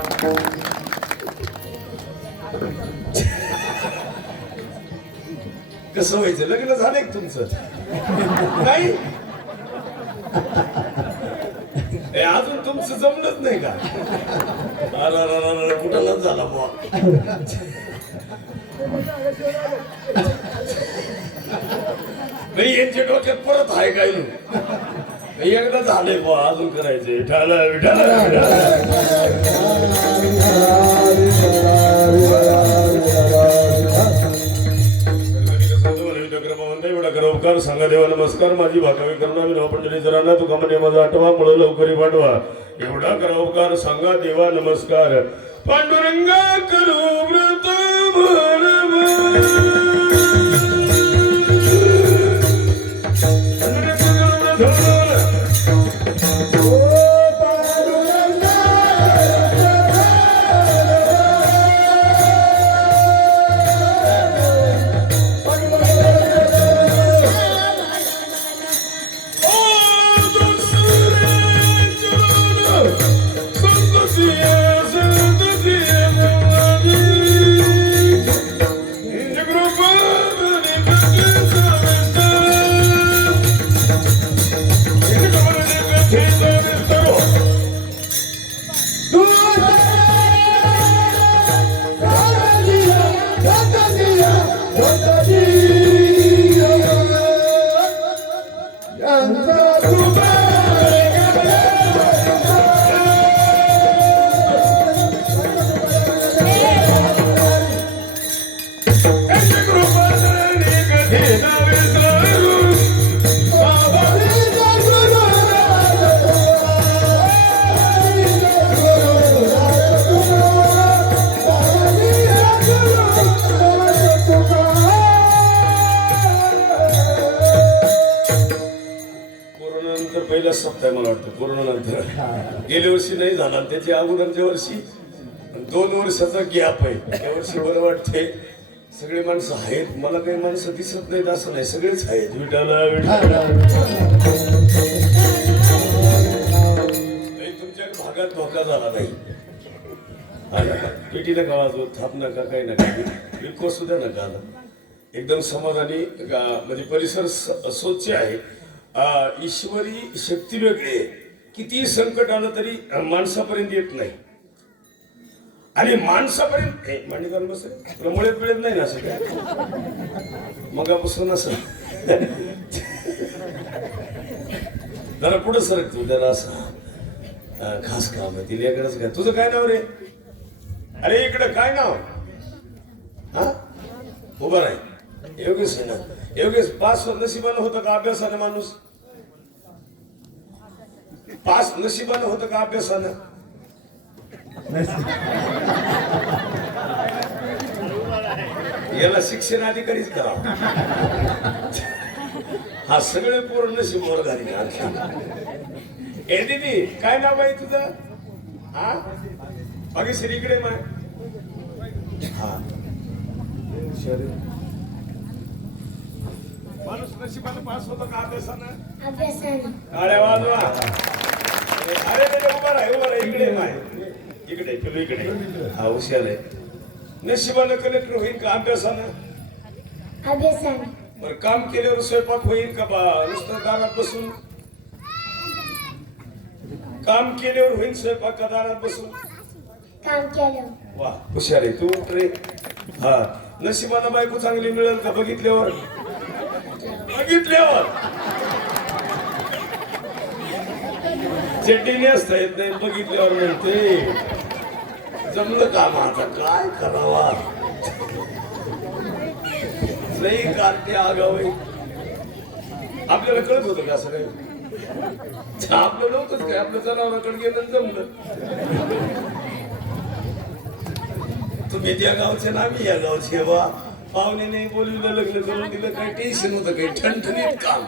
कसं व्हायचं? लग्न झालंय तुमचं. नाही? अजून तुमचं जमलंच नाही का? अरे अरे, अरे, अरे, झाला बुवा. नाही यांच्या डोक्यात परत आहे काय एकदा झाले बुवा अजून करायचे विठाला विठाला उपकार सांगा देवा नमस्कार माझी भाकावी करणार मी नवपंचली जरांना तुका म्हणे माझा आठवा मुळे लवकरी पाठवा एवढा करा उपकार सांगा देवा नमस्कार पांडुरंगा करू व्रत भरभर. त्याच्या अगोदरच्या वर्षी दोन वर्षाचा गॅप आहे. त्या वर्षी बरं वाटते सगळे माणसं आहेत. मला काही माणसं दिसत नाहीत असं नाही. सगळेच आहेत. विठाला विठाला तुमच्या भागात धोका झाला नाही. पेटी नका वाजवत थाप नका काही नका. विको सुद्धा नका. आला एकदम समाधानी म्हणजे परिसर स्वच्छ आहे. ईश्वरी शक्ती वेगळी आहे. किती संकट आलं तरी माणसापर्यंत येत नाही. आणि माणसापर्यंत ए, बस तुला मुळेत मिळत नाही ना असं काय? मगापासून असं. जरा पुढे सरक तू जरा असं खास काम आहे. तिला इकडेच काय तुझं काय नाव रे? अरे इकडं काय नाव? हा? उभं नाही योगेश ना योगेश पास नशिबानं होतं का? अभ्यासाने माणूस? पास नशिबानं होतं का अभ्यासानं? याला शिक्षण अधिकारीच करा हा सगळे पूर्ण नशीब घाली आणखी ए दीदी काय नाव आहे तुझं? हा? बागेश्वरी इकडे माय हा. माणूस नशिबानं पास होतो का अभ्यासानं? टाळ्या वाजवा. अरे उभा राहा उभा राहा. इकडे माय इकडे चलो इकडे. हा हुशार आहे. नशिबानं कलेक्टर होईल का अभ्यासानं? अभ्यासाने. बरं काम केल्यावर स्वयंपाक होईल का बा? नुसतं दारात बसून? काम केल्यावर होईल स्वयंपाक का दारात बसून? काम केलं वा हुशार आहे. तू रे. हा. नशिबानं बायको चांगली मिळेल का बघितल्यावर? बघितल्यावर. चड्डी असता येत नाही बघितल्यावर म्हणते जमलं का माझा? काय करावा? नाही कार्य आगावे आपल्याला कळत होतं का असं नाही आपलं नव्हतंच काय आपलं जनावराकडे गेलं जमलं. तुम्ही त्या गावचे ना मी या गावचे वा पाहुणे नाही बोलवलं लग्न करून दिलं काय टेन्शन होतं काही ठणठणीत काम.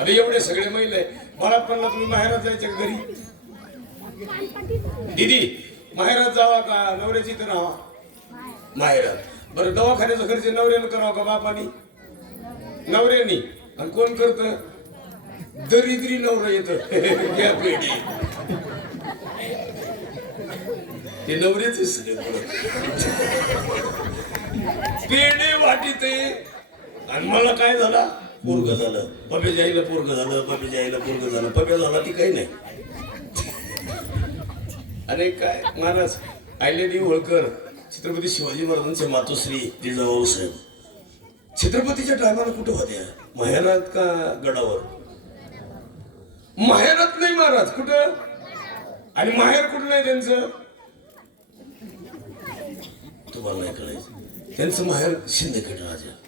अरे एवढे सगळे महिला आहे मला पण तुम्ही माहेरात जायचे घरी? दिदी माहेरात जावा का? नवऱ्याची तर राहा. माहेरात. बरं दवाखान्याचं खर्च नवऱ्यानं करावा का बापानी? नवऱ्यानी. आणि कोण करत? दरिद्री नवरा येत. या पेढी ते नवरेच सगळे पोरं. पेढे वाटीत आणि मला काय झाला? पोरग झालं. पप्याच्या आईला पोरग झालं पप्याच्या आईला पोरग झालं. पप्या झाला ती काही नाही. अरे काय महाराज आयलेली होळकर. छत्रपती शिवाजी महाराजांचे मातोश्री जिजाऊ साहेब. छत्रपतीच्या टायमाला कुठं होत्या? माहेरात का गडावर? माहेरात नाही महाराज. कुठं? आणि माहेर कुठं नाही त्यांचं? तुम्हाला नाही कळायचं. त्यांचं माहेर शिंदखेड राजा.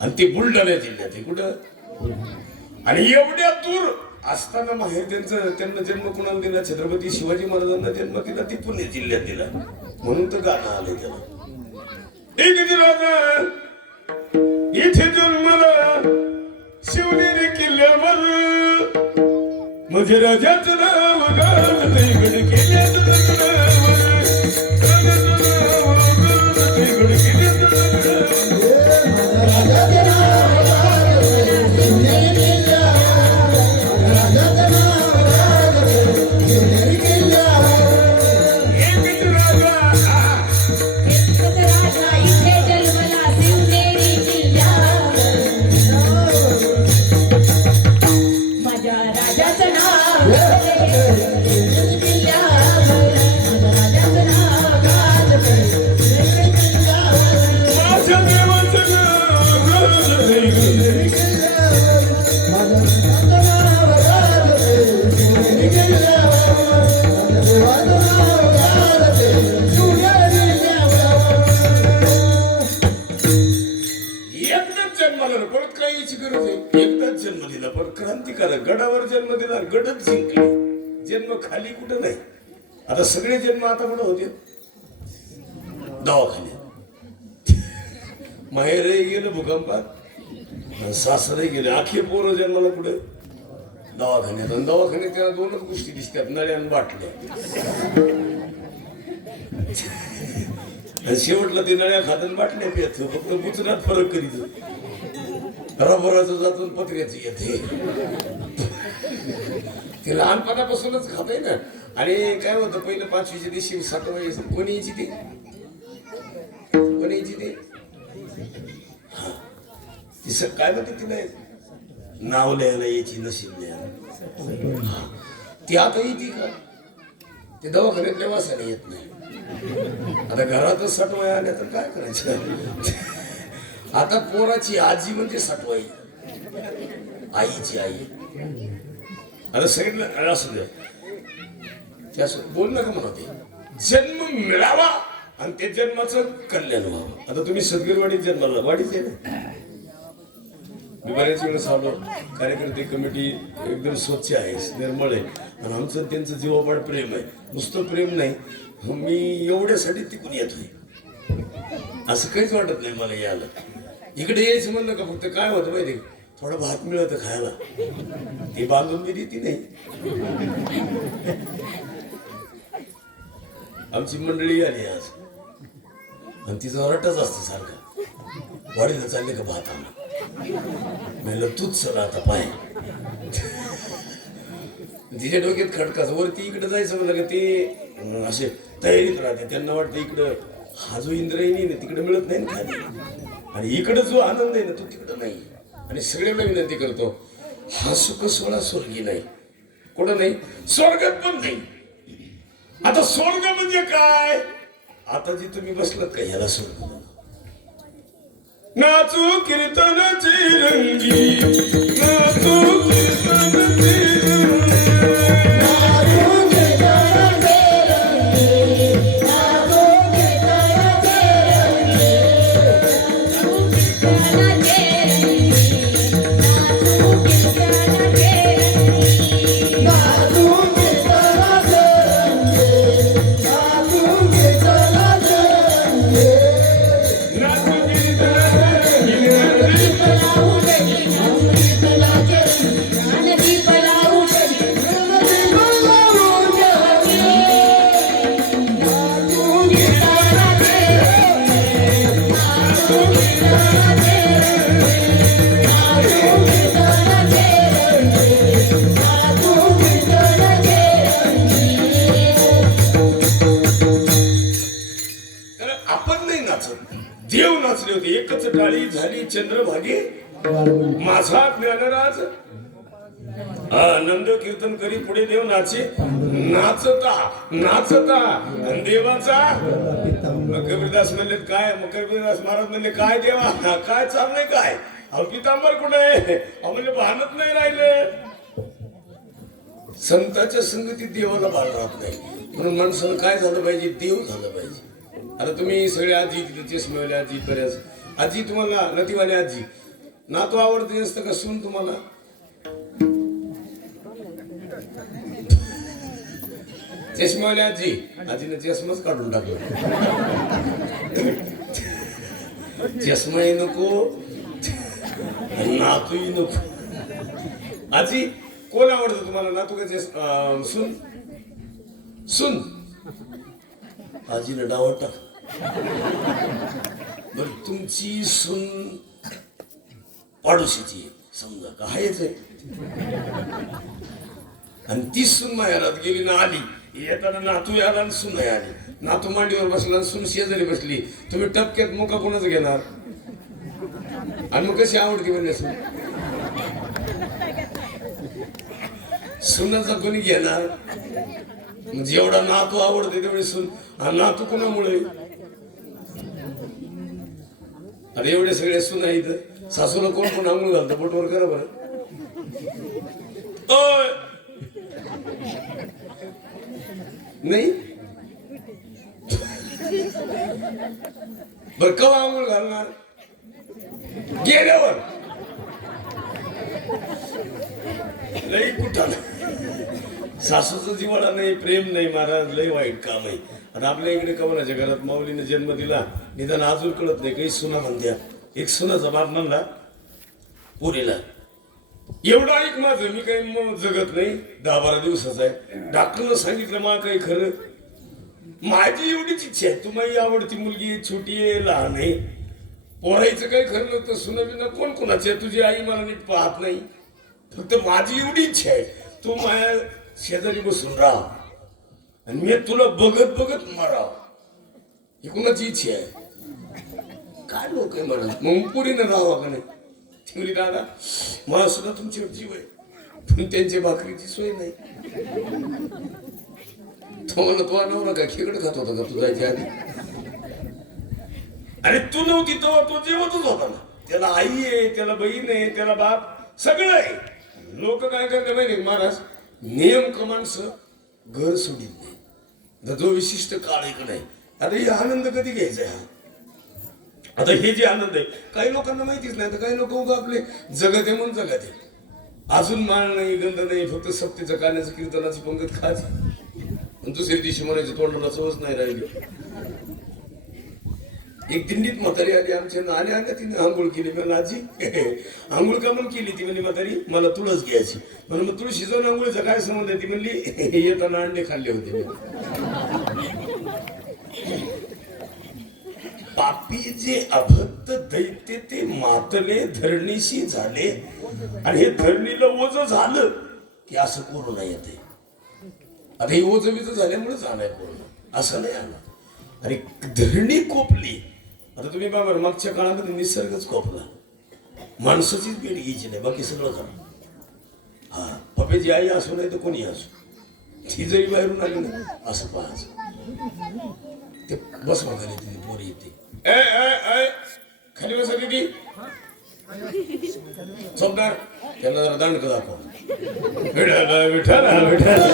आणि ते बुलढाणा जिल्ह्यात आहे. कुठं? आणि एवढ्या दूर असताना माहेर त्यांचं त्यांना जन्म कुणाला दिला? छत्रपती शिवाजी महाराजांना जन्म दिला ती पुणे जिल्ह्यात दिला. म्हणून तर गाणं आलंय त्याला. एक राजा इथे जन्मला शिवनेरी किल्ल्यावर म्हणजे राजाचं नाव गाजते गड केल्याचं आता सगळे जन्म आता कुठं होते? दवाखान्यात. माहेरही गेलं भूकंपात. सासरही गेले. आखे पोरं जन्माला पुढे दवाखान्यात. आणि दवाखान्यात त्याला दोनच गोष्टी दिसतात. नळ्या आणि बाटल्या. शेवटला ते नळ्या खात्यात बाटल्या पियत. फक्त गुजरात फरक करीत. रबराचं जातून पत्र्याचं येते. ते लहानपणापासूनच खाते ना. आणि काय होतं पहिलं पाचवीच्या दिवशी सातवा कोणी यायची ती? कोणी यायची ती? हा. काय म्हणते तिला? नाव लिहायला यायची नशीब लिहायला. हा. ती आता येते का? ते दवाखान्यात वासाने येत नाही. आता घरातच साठवाय आल्या तर काय करायचं? आता पोराची आजी म्हणजे साठवाई आईची आई. आता सगळं असू द्या. त्या बोल नका म्हणा ते जन्म मिळावा आणि त्या जन्माचं कल्याण व्हावं. आता तुम्ही सदगीरवाडीत जन्माला वाडीच आहे ना? मी बऱ्याच वेळेस आलो. कार्यकर्ते कमिटी एकदम स्वच्छ आहे निर्मळ आहे. आणि आमचं त्यांचं जीवापाड प्रेम आहे. नुसतं प्रेम नाही. मी एवढ्यासाठी तिकून येतोय. असं काहीच वाटत नाही मला यायला. इकडे यायचं म्हणलं का फक्त काय होतं माहिती थोडं भात मिळतं खायला. ती बांधून मी देते नाही. आमची मंडळी आली आज. आणि तिचा रटच असतं सारखं. वाडीला चालले का भात आणा म्हणलं तूच चला आता पाय. तिच्या डोक्यात खडकाच वरती इकडे जायचं म्हणलं का ते असे तयारीत राहते. त्यांना वाटतं इकडं हा जो इंद्रायणी ना तिकडे मिळत नाही ना खाली. आणि इकडे जो आनंद आहे ना तो तिकडं नाही. आणि सगळ्यांना विनंती करतो. हा सुख सोळा स्वर्गी नाही. कुठं नाही? स्वर्गात पण नाही. आता स्वर्ग म्हणजे काय? आता जी तुम्ही बसलात का ह्याला स्वर्ग नाचू कीर्तनाची रंगी नाचू कीर्तनाची देव नाचले होते. एकच टाळी झाली चंद्रभागी. माझा ज्ञानराज. आनंद कीर्तन करी पुढे देव नाचे. नाचता नाचता. देवाचा. मकबीरदास कबीरदास म्हणले काय मग कबीरदास महाराज म्हणले काय देवा काय चाललंय काय? अहो पितांबर कुठे आहे? अहो म्हणजे भानत नाही राहिले. संताच्या संगतीत देवाला भान राहत नाही. म्हणून माणसानं काय झालं पाहिजे? देव झालं पाहिजे. आता तुम्ही सगळे आजी तिथे चष्मेवाले आजी बऱ्याच. आजी तुम्हाला नदीवाले आजी. नातू आवडते असतं का सून तुम्हाला? चष्मेवाले आजी. आजीने चष्माच काढून टाकला. चष्माही नको नातूही नको. आजी कोण आवडतं तुम्हाला? नातू का चष्- सून? सुन. आजीने डावट टाक. बर तुमची सून पाडोशीची समजा का आहेच आहे. आणि ती सून माहेरात गेली ना आली. येताना नातू आला आणि सून नाही आली. नातू मांडीवर बसला आणि सून शेजारी बसली. तुम्ही टपक्यात मुका कोणाच घेणार? आणि मग कशी आवडती म्हणजे सून? सुनाचा कोणी घेणार? म्हणजे जेवढा नातू आवडते तेवढे सून आणि नातू कोणामुळे? अरे एवढे सगळे सून आहेत सासूला कोण कोण आंघोळ घालतं? बोटवर करा बरं. नाही? बर कवा आंघोळ घालणार? गेल्यावर. लई कुठं सासूचं जिवाळा नाही प्रेम नाही महाराज लय वाईट काम आहे. आणि आपल्या इकडे कमलाच्या घरात माऊलीने जन्म दिला निदान अजून कळत नाही काही सुना म्हणत्या. एक सुनाचा बाप म्हणला पुरीला एवढं ऐक माझं मी काही मग जगत नाही दहा बारा दिवसाचा आहे. डॉक्टरनं सांगितलं मला काही खरं. माझी एवढीच इच्छा आहे तुम्हाला आवडती मुलगी आहे, छोटी आहे लहान आहे. पोरायचं काही खरं नव्हतं सुनाबिना कोण कोणाची आहे? तुझी आई मला नीट पाहत नाही. फक्त माझी एवढी इच्छा आहे. तू माझ्या शेजारी बसून राहा. आणि मी तुला बघत बघत मराव. ही कुणाची इच्छा आहे? काय लोक आहे मला मग पुरीनं राहावा का नाही? ती दादा मला सुद्धा तुमच्यावर जीव आहे. पण त्यांची भाकरीची सोय नाही. तो म्हणला तो नवरा का खेकडे खात होता का तू आधी? अरे तू नव्हती तो तो जेवतच होता ना. त्याला आई आहे त्याला बहीण आहे त्याला बाप सगळं आहे. लोक काय करते माहिती महाराज? नियम माणसं घर सोडित नाही. जो विशिष्ट काळ एक नाही. आता हे आनंद कधी घ्यायचा आहे हा? आता हे जे आनंद आहे काही लोकांना माहितीच नाही. तर काही लोक उगा आपले जगत आहे म्हणून जगत. आहे अजून माळ नाही गंध नाही फक्त सत्तेचं काण्याचं कीर्तनाची पंगत खायची. दुसऱ्या दिवशी म्हणायचं तोंडाला चवच नाही राहिली. एक दिंडीत म्हातारी आली आमच्या ना आल्या तिने आंघोळ केली. मला आजी आंघोळ का म्हणून केली ती? म्हणली म्हातारी मला तुळस घ्यायची. म्हणून मग तुळस शिजवून आंघोळीचा काय संबंध आहे? ती म्हणली येताना अंडे खाल्ले होते. पापी जे अभक्त दैत्य ते मातले धरणीशी झाले. आणि हे धरणीला ओझ झालं की असं कोरोना येते आता हे ओझ बिझ झाल्यामुळे झालंय कोरोना. असं नाही आलं. आणि धरणी कोपली आता तुम्ही बघा मागच्या काळामध्ये निसर्गच कोपला. माणसाचीच भेट घ्यायची नाही बाकी सगळं झालं. हा पप्याची आई असो नाही तर कोणी असो. ती जरी बाहेरून आली ना असं पाहायचं. ते बस मागायला तिथे पोरी येते. ए ए खाली बसा दिदी. चौकदार त्यांना जरा दांडक दाखव. विठाला विठाला विठाला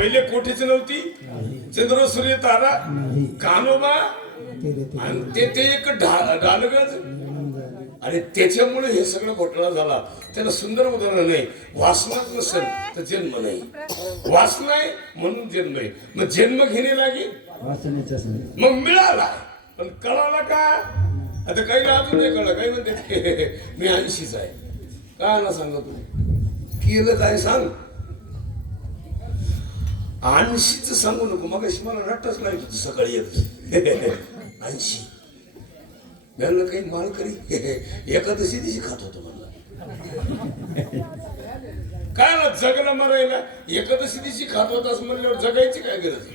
पहिले कोठीच नव्हती. चंद्र सूर्य तारा कानोबा आणि ते ते एक डालगज आणि त्याच्यामुळे हे सगळं घोटाळा झाला. त्याला सुंदर उदाहरण नाही. वासनाच नसेल तर जन्म नाही. वासना आहे म्हणून जन्म आहे. मग जन्म घेणे लागेल मग मिळाला. पण कळाला का? आता काही अजून नाही कळलं. काही म्हणते मी ऐंशीच आहे. का ना सांगा तू केलं काय सांग. ऐंशीच सांगू नको. मग मला रट्टच लागत तुझं सकाळी येत ऐंशी म्हणलं काही माल करी एकादशी दिवशी खात होतो म्हणलं. काय जगला मरायला? एकादशी दिवशी खात होतास म्हणल्यावर जगायची काय गरज?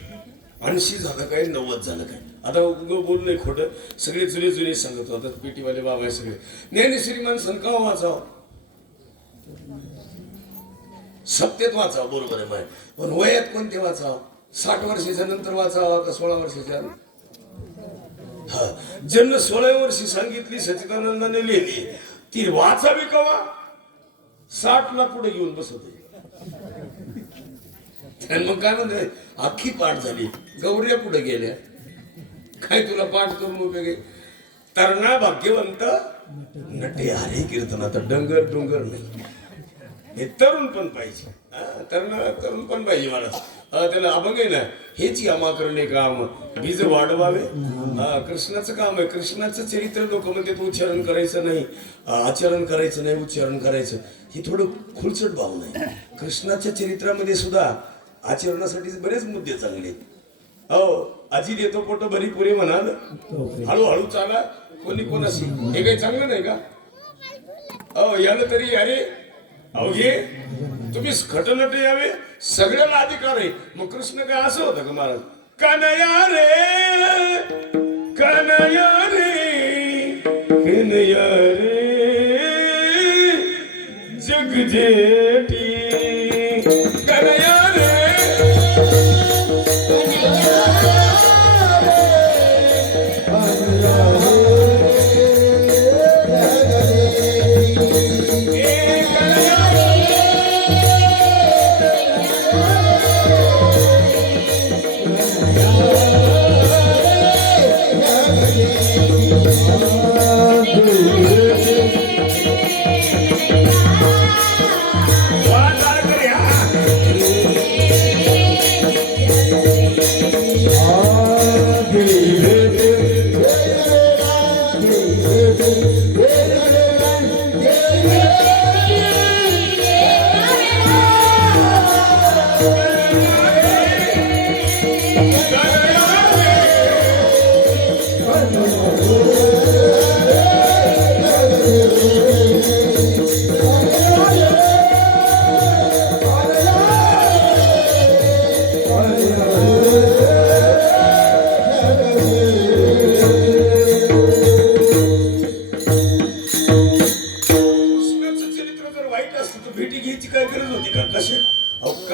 ऐंशी झालं काय? नव्वद झालं काय? आता उगं बोललंय खोटं. सगळे जुने जुने सांगत होतात पेटीवाले बाबा आहे सगळे. ज्ञानेश्वरी माणसं का हो वाचावं? सप्तेत वाचावं बरोबर आहे माय. पण वयात कोणते वाचावं? साठ वर्षाच्या नंतर वाचावा का सोळा वर्षाच्या? हा. ज्यांना सोळा वर्षी सांगितली सच्चिदानंदाने लिहिली. ती वाचावी कवा? साठ ला पुढे घेऊन बसत आणि मग काय म्हणते अख्खी पाठ झाली. गौर्या पुढे गेल्या. काय तुला पाठ करून उभे तरणा भाग्यवंत नटे. हरे कीर्तन आता डंगर डोंगर नाही. हे तरुण पण पाहिजे. हा, तरुण पण पाहिजे मला त्याला अभंग आहे ना हेच यामा करणे काम. बीज वाढवावे. हा, कृष्णाचं काम आहे. कृष्णाचं चरित्र लोक म्हणतात उच्चारण करायचं नाही. आचरण करायचं नाही उच्चारण करायचं. हे थोडं खुलचट भावना आहे. कृष्णाच्या चरित्रामध्ये सुद्धा आचरणासाठी बरेच मुद्दे चांगले आहेत. हो आजी देतो पोट भरी पुरे म्हणाल. हळूहळू चाला कोणी कोणाशी. हे काही चांगलं नाही का? अहो यानं तरी अरे अहो तुम्ही खटनट यावे. सगळ्याला अधिकार आहे. मग कृष्ण काय असं होतं का महाराज? कनया रे. कनया रे. कनया रे. जग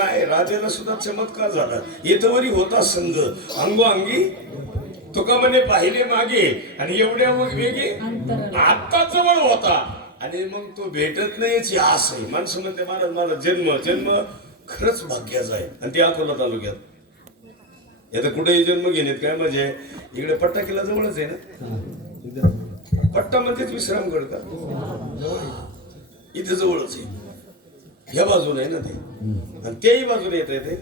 काय? राजाला सुद्धा चमत्कार झाला. येतवरी होता संघ. अंगोअंगी तुका म्हणे पाहिले मागे. आणि एवढ्या मग वेगे आता जवळ होता. आणि मग तो भेटत नाही याची आस आहे माणसं म्हणते महाराज मला जन्म जन्म खरंच भाग्याचा आहे. आणि ते अकोला तालुक्यात. आता कुठेही जन्म घेण्यात काय म्हणजे इकडे पट्टा किल्ला जवळच आहे ना? पट्टा म्हणजेच विश्राम करता इथे जवळच आहे. ह्या बाजूला आहे ना ते. आणि त्याही बाजूला येत आहे ते.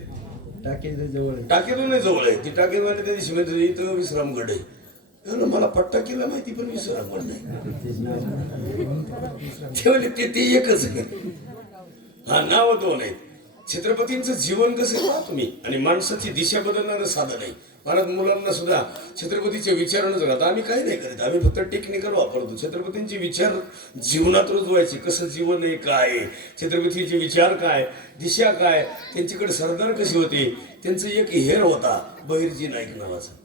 टाकीच्या जवळ आहे. टाकीतून जवळ आहे. ती टाकीवाले त्या दिवशी म्हणते इथं विश्रामगड आहे. म्हणलं, मला पट्टा किल्ला माहिती पण विश्रामगड नाही. ते म्हणले, ते ते एकच आहे. हा नाव दोन आहेत. छत्रपतींचं जीवन कसं आहे पहा तुम्ही? आणि माणसाची दिशा बदलणारं साधन आहे. महाराज मुलांना सुद्धा छत्रपतीचे विचारणच राहतात आम्ही काही नाही करत. आम्ही फक्त टेक्निकल वापरतो. छत्रपतींचे विचार जीवनात रुजवायचे. कसं जीवन आहे काय छत्रपतीचे विचार काय? दिशा काय? त्यांच्याकडे सरदार कशी होते? त्यांचं एक हेर होता बहिरजी नाईक नावाचा.